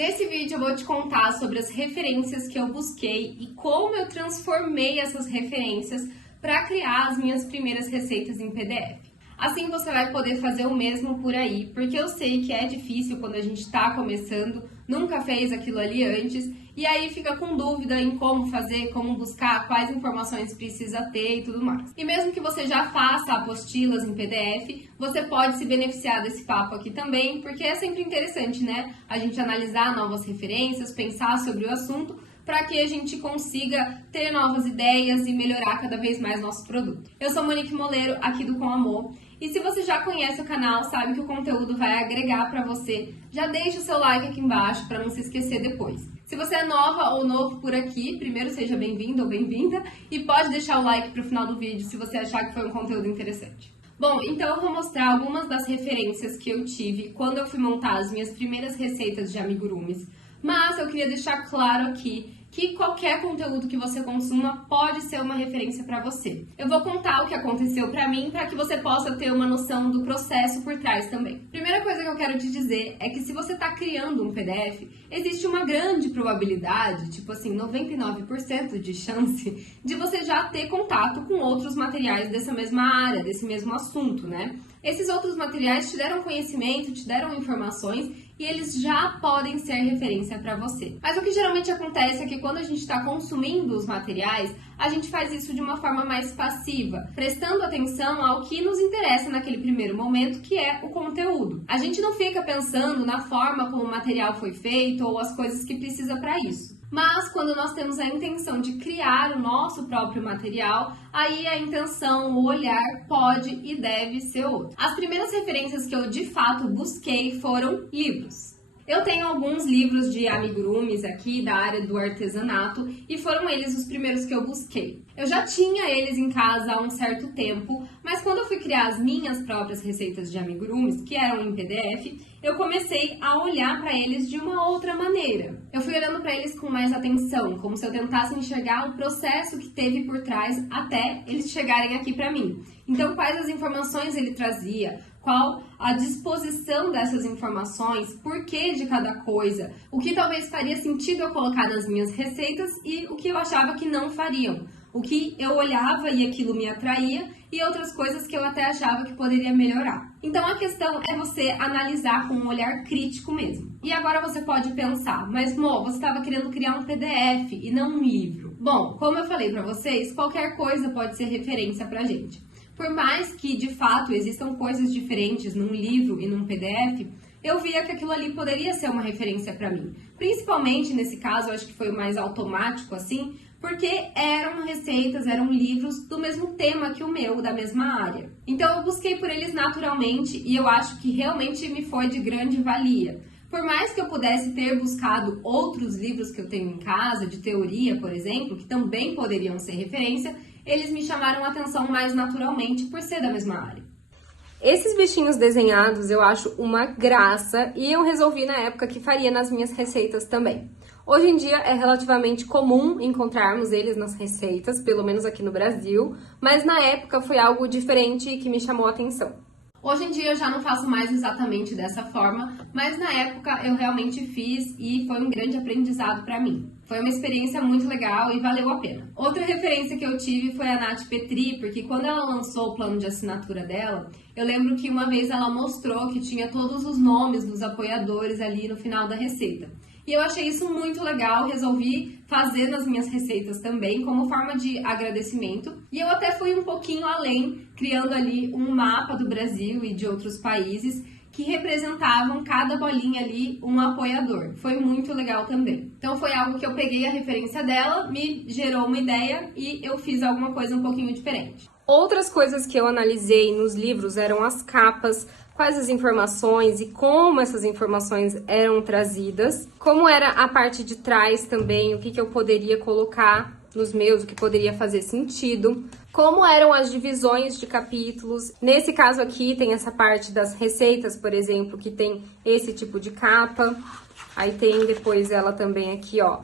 Nesse vídeo eu vou te contar sobre as referências que eu busquei e como eu transformei essas referências para criar as minhas primeiras receitas em PDF. Assim você vai poder fazer o mesmo por aí, porque eu sei que é difícil quando a gente está começando, nunca fez aquilo ali antes, e aí fica com dúvida em como fazer, como buscar, quais informações precisa ter e tudo mais. E mesmo que você já faça apostilas em PDF, você pode se beneficiar desse papo aqui também, porque é sempre interessante, né? A gente analisar novas referências, pensar sobre o assunto, para que a gente consiga ter novas ideias e melhorar cada vez mais nosso produto. Eu sou Monique Moleiro, aqui do Com Amor, e se você já conhece o canal, sabe que o conteúdo vai agregar para você, já deixa o seu like aqui embaixo para não se esquecer depois. Se você é nova ou novo por aqui, primeiro seja bem-vindo ou bem-vinda e pode deixar o like para o final do vídeo se você achar que foi um conteúdo interessante. Bom, então eu vou mostrar algumas das referências que eu tive quando eu fui montar as minhas primeiras receitas de amigurumis, mas eu queria deixar claro aqui que qualquer conteúdo que você consuma pode ser uma referência para você. Eu vou contar o que aconteceu para mim para que você possa ter uma noção do processo por trás também. Primeira coisa que eu quero te dizer é que se você está criando um PDF, existe uma grande probabilidade, tipo assim, 99% de chance de você já ter contato com outros materiais dessa mesma área, desse mesmo assunto, né? Esses outros materiais te deram conhecimento, te deram informações e eles já podem ser referência para você. Mas o que geralmente acontece é que quando a gente está consumindo os materiais, a gente faz isso de uma forma mais passiva, prestando atenção ao que nos interessa naquele primeiro momento, que é o conteúdo. A gente não fica pensando na forma como o material foi feito ou as coisas que precisa para isso. Mas quando nós temos a intenção de criar o nosso próprio material, aí a intenção, o olhar pode e deve ser outro. As primeiras referências que eu de fato busquei foram livros. Eu tenho alguns livros de amigurumis aqui da área do artesanato e foram eles os primeiros que eu busquei. Eu já tinha eles em casa há um certo tempo, mas quando eu fui criar as minhas próprias receitas de amigurumis, que eram em PDF, eu comecei a olhar para eles de uma outra maneira. Eu fui olhando para eles com mais atenção, como se eu tentasse enxergar o processo que teve por trás até eles chegarem aqui para mim. Então, quais as informações ele trazia? Qual a disposição dessas informações, por que de cada coisa, o que talvez faria sentido eu colocar nas minhas receitas e o que eu achava que não fariam, o que eu olhava e aquilo me atraía e outras coisas que eu até achava que poderia melhorar. Então a questão é você analisar com um olhar crítico mesmo. E agora você pode pensar, mas Mo, você estava querendo criar um PDF e não um livro. Bom, como eu falei para vocês, qualquer coisa pode ser referência pra gente. Por mais que, de fato, existam coisas diferentes num livro e num PDF, eu via que aquilo ali poderia ser uma referência para mim. Principalmente, nesse caso, eu acho que foi o mais automático, assim, porque eram receitas, eram livros do mesmo tema que o meu, da mesma área. Então, eu busquei por eles naturalmente e eu acho que realmente me foi de grande valia. Por mais que eu pudesse ter buscado outros livros que eu tenho em casa, de teoria, por exemplo, que também poderiam ser referência, eles me chamaram a atenção mais naturalmente por ser da mesma área. Esses bichinhos desenhados eu acho uma graça e eu resolvi na época que faria nas minhas receitas também. Hoje em dia é relativamente comum encontrarmos eles nas receitas, pelo menos aqui no Brasil, mas na época foi algo diferente que me chamou a atenção. Hoje em dia eu já não faço mais exatamente dessa forma, mas na época eu realmente fiz e foi um grande aprendizado para mim. Foi uma experiência muito legal e valeu a pena. Outra referência que eu tive foi a Nath Petri, porque quando ela lançou o plano de assinatura dela, eu lembro que uma vez ela mostrou que tinha todos os nomes dos apoiadores ali no final da receita. E eu achei isso muito legal, resolvi fazer nas minhas receitas também, como forma de agradecimento. E eu até fui um pouquinho além, criando ali um mapa do Brasil e de outros países que representavam cada bolinha ali um apoiador. Foi muito legal também. Então foi algo que eu peguei a referência dela, me gerou uma ideia e eu fiz alguma coisa um pouquinho diferente. Outras coisas que eu analisei nos livros eram as capas, quais as informações e como essas informações eram trazidas, como era a parte de trás também, o que eu poderia colocar nos meus, o que poderia fazer sentido, como eram as divisões de capítulos. Nesse caso aqui tem essa parte das receitas, por exemplo, que tem esse tipo de capa, aí tem depois ela também aqui, ó,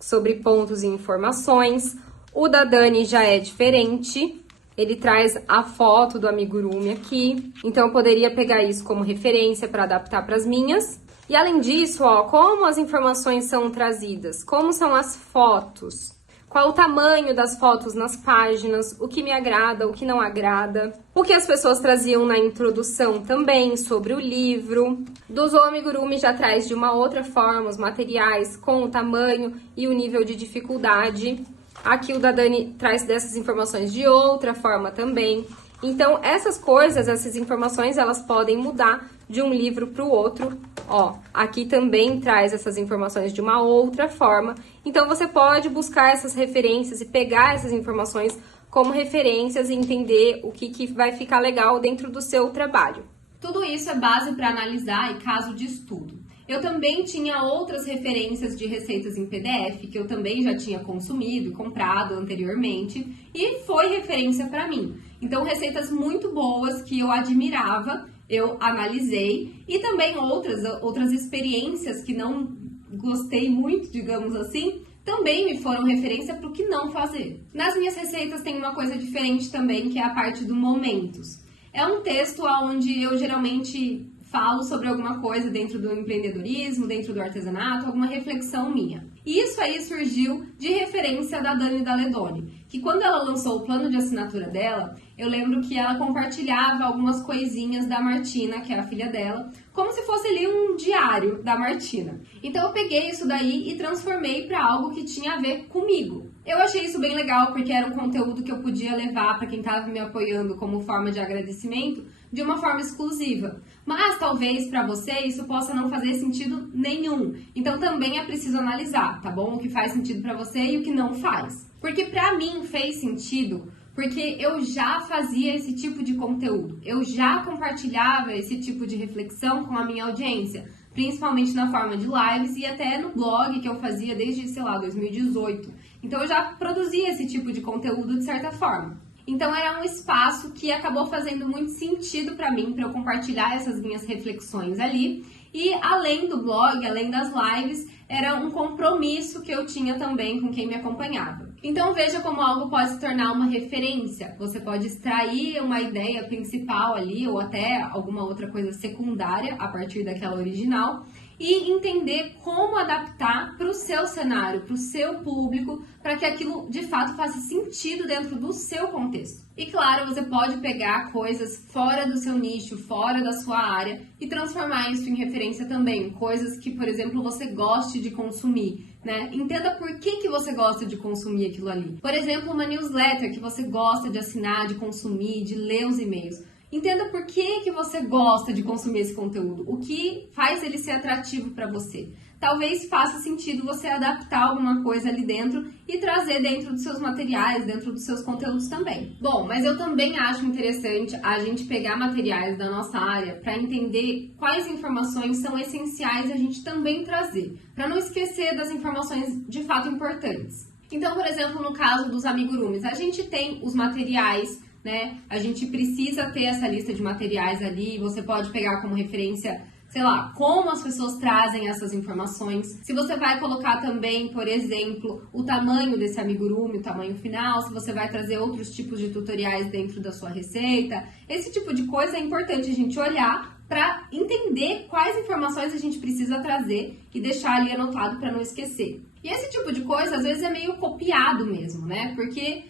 sobre pontos e informações. O da Dani já é diferente. Ele traz a foto do amigurumi aqui, então eu poderia pegar isso como referência para adaptar para as minhas. E além disso, ó, como as informações são trazidas, como são as fotos, qual o tamanho das fotos nas páginas, o que me agrada, o que não agrada, o que as pessoas traziam na introdução também sobre o livro. Do Zou Amigurumi já traz de uma outra forma os materiais com o tamanho e o nível de dificuldade. Aqui o da Dani traz dessas informações de outra forma também. Então, essas coisas, essas informações, elas podem mudar de um livro para o outro. Ó, aqui também traz essas informações de uma outra forma. Então, você pode buscar essas referências e pegar essas informações como referências e entender o que vai ficar legal dentro do seu trabalho. Tudo isso é base para analisar e caso de estudo. Eu também tinha outras referências de receitas em PDF, que eu também já tinha consumido e comprado anteriormente, e foi referência para mim. Então, receitas muito boas que eu admirava, eu analisei, e também outras experiências que não gostei muito, digamos assim, também me foram referência para o que não fazer. Nas minhas receitas tem uma coisa diferente também, que é a parte do momentos. É um texto onde eu geralmente falo sobre alguma coisa dentro do empreendedorismo, dentro do artesanato, alguma reflexão minha. E isso aí surgiu de referência da Dani Daledoni, que quando ela lançou o plano de assinatura dela, eu lembro que ela compartilhava algumas coisinhas da Martina, que é a filha dela, como se fosse ali um diário da Martina. Então eu peguei isso daí e transformei para algo que tinha a ver comigo. Eu achei isso bem legal porque era um conteúdo que eu podia levar para quem estava me apoiando como forma de agradecimento de uma forma exclusiva. Mas talvez para você isso possa não fazer sentido nenhum. Então também é preciso analisar, tá bom? O que faz sentido para você e o que não faz. Porque para mim fez sentido, porque eu já fazia esse tipo de conteúdo. Eu já compartilhava esse tipo de reflexão com a minha audiência, principalmente na forma de lives e até no blog que eu fazia desde, 2018. Então eu já produzia esse tipo de conteúdo de certa forma. Então era um espaço que acabou fazendo muito sentido para mim, para eu compartilhar essas minhas reflexões ali. E além do blog, além das lives, era um compromisso que eu tinha também com quem me acompanhava. Então veja como algo pode se tornar uma referência. Você pode extrair uma ideia principal ali ou até alguma outra coisa secundária a partir daquela original e entender como adaptar para o seu cenário, para o seu público, para que aquilo de fato faça sentido dentro do seu contexto. E claro, você pode pegar coisas fora do seu nicho, fora da sua área e transformar isso em referência também. Coisas que, por exemplo, você goste de consumir, né? Entenda por que você gosta de consumir aquilo ali. Por exemplo, uma newsletter que você gosta de assinar, de consumir, de ler os e-mails. Entenda por que você gosta de consumir esse conteúdo, o que faz ele ser atrativo para você. Talvez faça sentido você adaptar alguma coisa ali dentro e trazer dentro dos seus materiais, dentro dos seus conteúdos também. Bom, mas eu também acho interessante a gente pegar materiais da nossa área para entender quais informações são essenciais a gente também trazer, para não esquecer das informações de fato importantes. Então, por exemplo, no caso dos amigurumis, a gente tem os materiais, né? A gente precisa ter essa lista de materiais ali, você pode pegar como referência, sei lá, como as pessoas trazem essas informações. Se você vai colocar também, por exemplo, o tamanho desse amigurumi, o tamanho final, se você vai trazer outros tipos de tutoriais dentro da sua receita, esse tipo de coisa é importante a gente olhar para entender quais informações a gente precisa trazer e deixar ali anotado para não esquecer. E esse tipo de coisa, às vezes, é meio copiado mesmo, né? Porque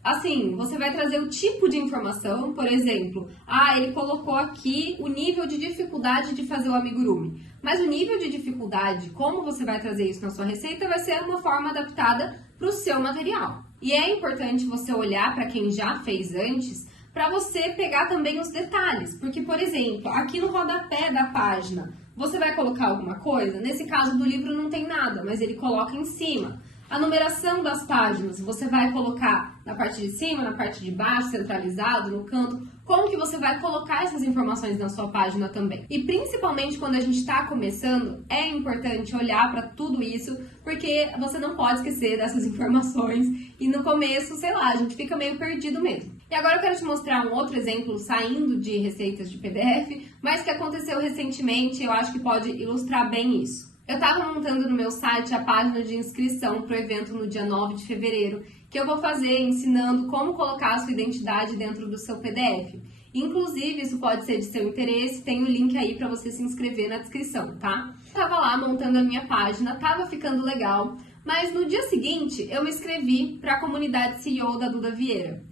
assim, você vai trazer o tipo de informação, por exemplo, ele colocou aqui o nível de dificuldade de fazer o amigurumi. Mas o nível de dificuldade, como você vai trazer isso na sua receita, vai ser uma forma adaptada para o seu material. E é importante você olhar para quem já fez antes, para você pegar também os detalhes. Porque, por exemplo, aqui no rodapé da página, você vai colocar alguma coisa? Nesse caso do livro não tem nada, mas ele coloca em cima. A numeração das páginas, você vai colocar na parte de cima, na parte de baixo, centralizado, no canto. Como que você vai colocar essas informações na sua página também? E principalmente quando a gente está começando, é importante olhar para tudo isso, porque você não pode esquecer dessas informações. E no começo, sei lá, a gente fica meio perdido mesmo. E agora eu quero te mostrar um outro exemplo saindo de receitas de PDF, mas que aconteceu recentemente, eu acho que pode ilustrar bem isso. Eu estava montando no meu site a página de inscrição para o evento no dia 9 de fevereiro, que eu vou fazer ensinando como colocar a sua identidade dentro do seu PDF. Inclusive, isso pode ser de seu interesse, tem o link aí para você se inscrever na descrição, tá? Tava lá montando a minha página, tava ficando legal, mas no dia seguinte eu me inscrevi para a comunidade CEO da Duda Vieira.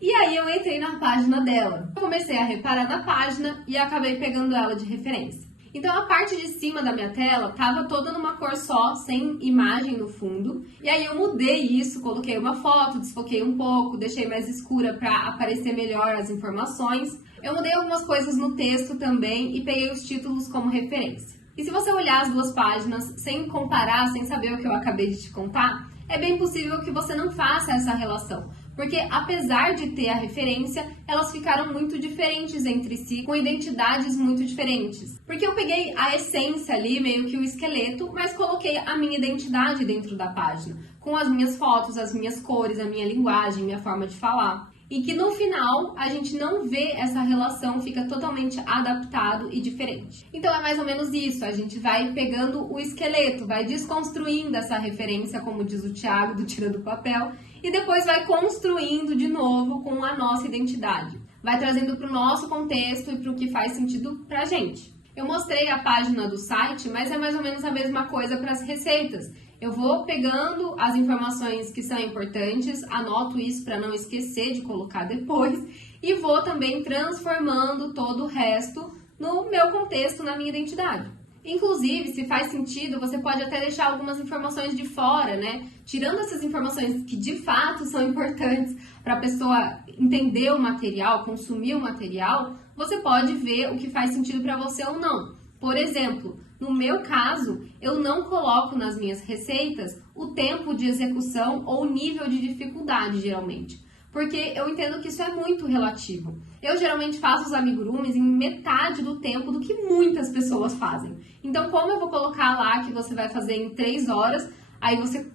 E aí eu entrei na página dela. Eu comecei a reparar na página e acabei pegando ela de referência. Então a parte de cima da minha tela estava toda numa cor só, sem imagem no fundo. E aí eu mudei isso, coloquei uma foto, desfoquei um pouco, deixei mais escura para aparecer melhor as informações. Eu mudei algumas coisas no texto também e peguei os títulos como referência. E se você olhar as duas páginas sem comparar, sem saber o que eu acabei de te contar, é bem possível que você não faça essa relação. Porque apesar de ter a referência, elas ficaram muito diferentes entre si, com identidades muito diferentes. Porque eu peguei a essência ali, meio que o esqueleto, mas coloquei a minha identidade dentro da página, com as minhas fotos, as minhas cores, a minha linguagem, minha forma de falar. E que no final a gente não vê essa relação, fica totalmente adaptado e diferente. Então é mais ou menos isso, a gente vai pegando o esqueleto, vai desconstruindo essa referência, como diz o Thiago, do Tira do Papel, e depois vai construindo de novo com a nossa identidade. Vai trazendo para o nosso contexto e para o que faz sentido para a gente. Eu mostrei a página do site, mas é mais ou menos a mesma coisa para as receitas. Eu vou pegando as informações que são importantes, anoto isso para não esquecer de colocar depois e vou também transformando todo o resto no meu contexto, na minha identidade. Inclusive, se faz sentido, você pode até deixar algumas informações de fora, né? Tirando essas informações que de fato são importantes para a pessoa entender o material, consumir o material, você pode ver o que faz sentido para você ou não. Por exemplo, no meu caso, eu não coloco nas minhas receitas o tempo de execução ou o nível de dificuldade, geralmente. Porque eu entendo que isso é muito relativo. Eu geralmente faço os amigurumis em metade do tempo do que muitas pessoas fazem. Então, como eu vou colocar lá que você vai fazer em 3 horas, aí você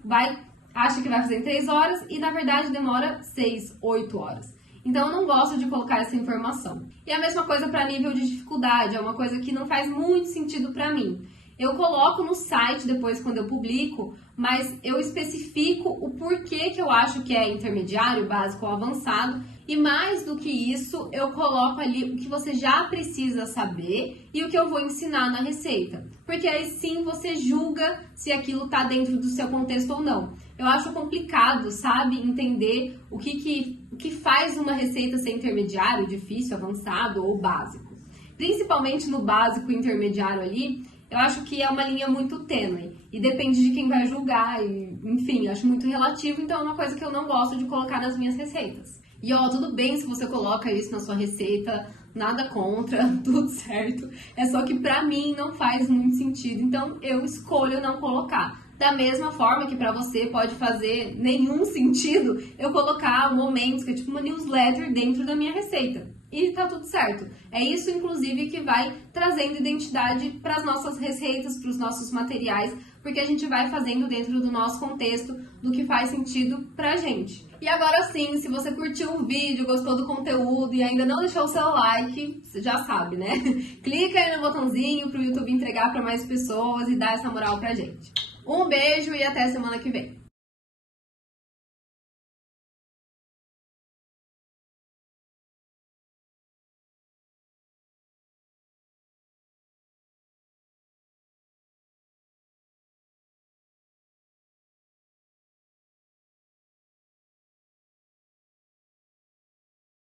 acha que vai fazer em 3 horas e na verdade demora 6, 8 horas. Então, eu não gosto de colocar essa informação. E a mesma coisa para nível de dificuldade, é uma coisa que não faz muito sentido para mim. Eu coloco no site depois quando eu publico, mas eu especifico o porquê que eu acho que é intermediário, básico ou avançado. E mais do que isso, eu coloco ali o que você já precisa saber e o que eu vou ensinar na receita. Porque aí sim você julga se aquilo está dentro do seu contexto ou não. Eu acho complicado, sabe, entender o que faz uma receita ser intermediário, difícil, avançado ou básico. Principalmente no básico e intermediário ali, eu acho que é uma linha muito tênue e depende de quem vai julgar, e, enfim, acho muito relativo, então é uma coisa que eu não gosto de colocar nas minhas receitas. E ó, tudo bem se você coloca isso na sua receita, nada contra, tudo certo, é só que pra mim não faz muito sentido, então eu escolho não colocar. Da mesma forma que pra você pode fazer nenhum sentido eu colocar momentos, que é tipo uma newsletter dentro da minha receita. E tá tudo certo. É isso, inclusive, que vai trazendo identidade para as nossas receitas, para os nossos materiais, porque a gente vai fazendo dentro do nosso contexto, do que faz sentido pra gente. E agora sim, se você curtiu o vídeo, gostou do conteúdo e ainda não deixou o seu like, você já sabe, né? Clica aí no botãozinho pro YouTube entregar para mais pessoas e dar essa moral pra gente. Um beijo e até semana que vem.